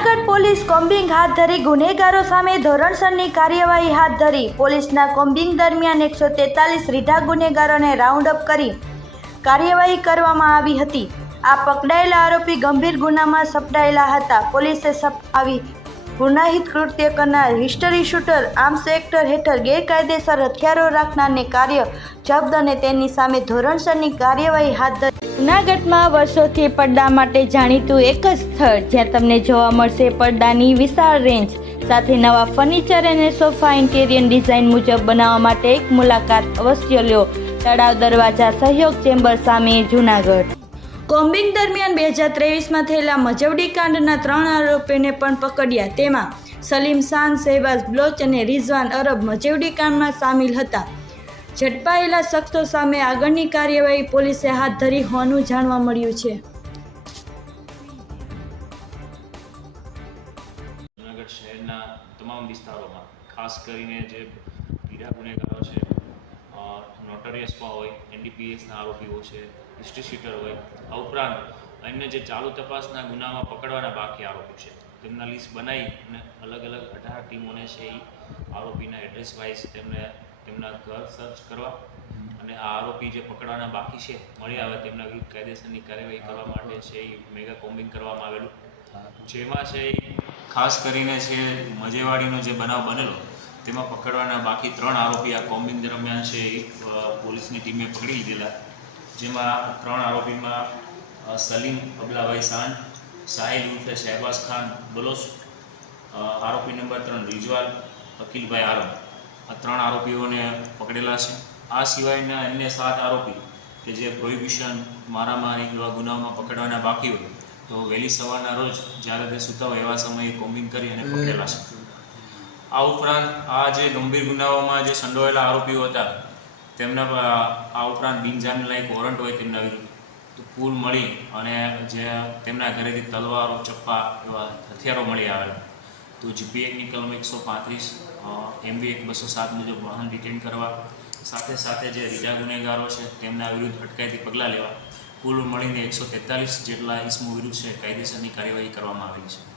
Police combing હાથ ધરી ગુનેગારો સામે ધોરણસરની કાર્યવાહી હાથ ધરી. પોલીસના કોમ્બિંગ દરમિયાન એકસો તેતાલીસ રીઢા ગુનેગારોને રાઉન્ડ અપ કરી કાર્યવાહી કરવામાં આવી હતી. આ પકડાયેલા આરોપી ગંભીર ગુનામાં સપડાયેલા હતા. પોલીસે સપ આવી ગુનાહિત કૃત્ય કરનાર હિસ્ટરી શૂટર આર્મ્સ એક્ટર હેઠળ ગેરકાયદેસર હથિયારો રાખનારને કાર્ય જબ્દ અને તેની સામે ધોરણસરની કાર્યવાહી હાથ ધરી જૂનાગઢમાં વર્ષોથી પડદા માટે જાણીતું એક જ સ્થળ જ્યાં તમને જોવા મળશે પડદાની વિશાળ રેન્જ સાથે નવા ફર્નિચર અને સોફા ઇન્ટેરિયર ડિઝાઇન મુજબ બનાવવા માટે એક મુલાકાત અવશ્ય લ્યો તળાવ દરવાજા સહયોગ ચેમ્બર સામે જૂનાગઢ. કોમ્બિંગ દરમિયાન બે હજાર ત્રેવીસમાં થયેલા મજવડી કાંડના ત્રણ આરોપીને પણ પકડ્યા. તેમાં સલીમ શાન, શહેબાઝ બ્લોચ અને રિઝવાન અરબ મજવડી કાંડમાં સામેલ હતા. ઝડપાયેલા શખ્સો સામે આગળની કાર્યવાહી પોલીસે હાથ ધરી હોવાનું જાણવા મળ્યું છે. જૂનાગઢ શહેરના તમામ વિસ્તારોમાં, ખાસ કરીને જે પીડા ગુનેગારો છે નોટરિયસમાં હોય, એનડીપીએસના આરોપીઓ છે, હિસ્ટ્રી હોય, આ ઉપરાંત અન્ય જે ચાલુ તપાસના ગુનામાં પકડવાના બાકી આરોપી છે. તેમના લિસ્ટ બનાવી અને અલગ અલગ અઢાર ટીમોને છે એ આરોપીના એડ્રેસ વાઇઝ તેમને તેમના ઘર સર્ચ કરવા અને આ આરોપી જે પકડવાના બાકી છે મળી આવે તેમના વિરુદ્ધ કાયદેસરની કાર્યવાહી કરવા માટે છે એ મેગા કોમ્બિંગ કરવામાં આવેલું. જેમાં છે ખાસ કરીને છે મજેવાડીનો જે બનાવ બનેલો તેમાં પકડવાના બાકી ત્રણ આરોપી આ કોમ્બિંગ દરમિયાન છે એક પોલીસની ટીમે પકડી લીધેલા. જેમાં ત્રણ આરોપીમાં સલીમ અબલાભાઈ સાંડ સાહિલ ઉર્ફે શહેબાઝ ખાન બલોચ આરોપી નંબર ત્રણ રિજવાલ અકિલભાઈ આરમ આ ત્રણ આરોપીઓને પકડેલા છે. આ સિવાયના અન્ય સાત આરોપી કે જે પ્રોહિબિશન મારામારી એવા ગુનાઓમાં પકડવાના બાકી હોય, તો વહેલી સવારના રોજ જ્યારે તે સૂતા હોય એવા સમયે કોમ્બિંગ કરી અને પકડેલા છે. આ ઉપરાંત આ જે ગંભીર ગુનાઓમાં જે સંડોવાયેલા આરોપીઓ હતા, તેમના આ ઉપરાંત બિનજામીન લાયક વોરંટ હોય તેમના વિરુદ્ધ કુલ મળી અને જે તેમના ઘરેથી તલવારો, ચપ્પા એવા હથિયારો મળી આવેલા. તો જીપીએની કલમ એકસો પાંત્રીસ એમબી એક બસો સાત મુજબ વાહન ડિટેન કરવા, સાથે સાથે જે રીજા ગુનેગારો છે, તેમના વિરુદ્ધ અટકાયતી પગલાં લેવા, કુલ મળીને એકસો તેતાલીસ જેટલા ઇસમો વિરુદ્ધ છે, કાયદેસરની કાર્યવાહી કરવામાં આવી છે.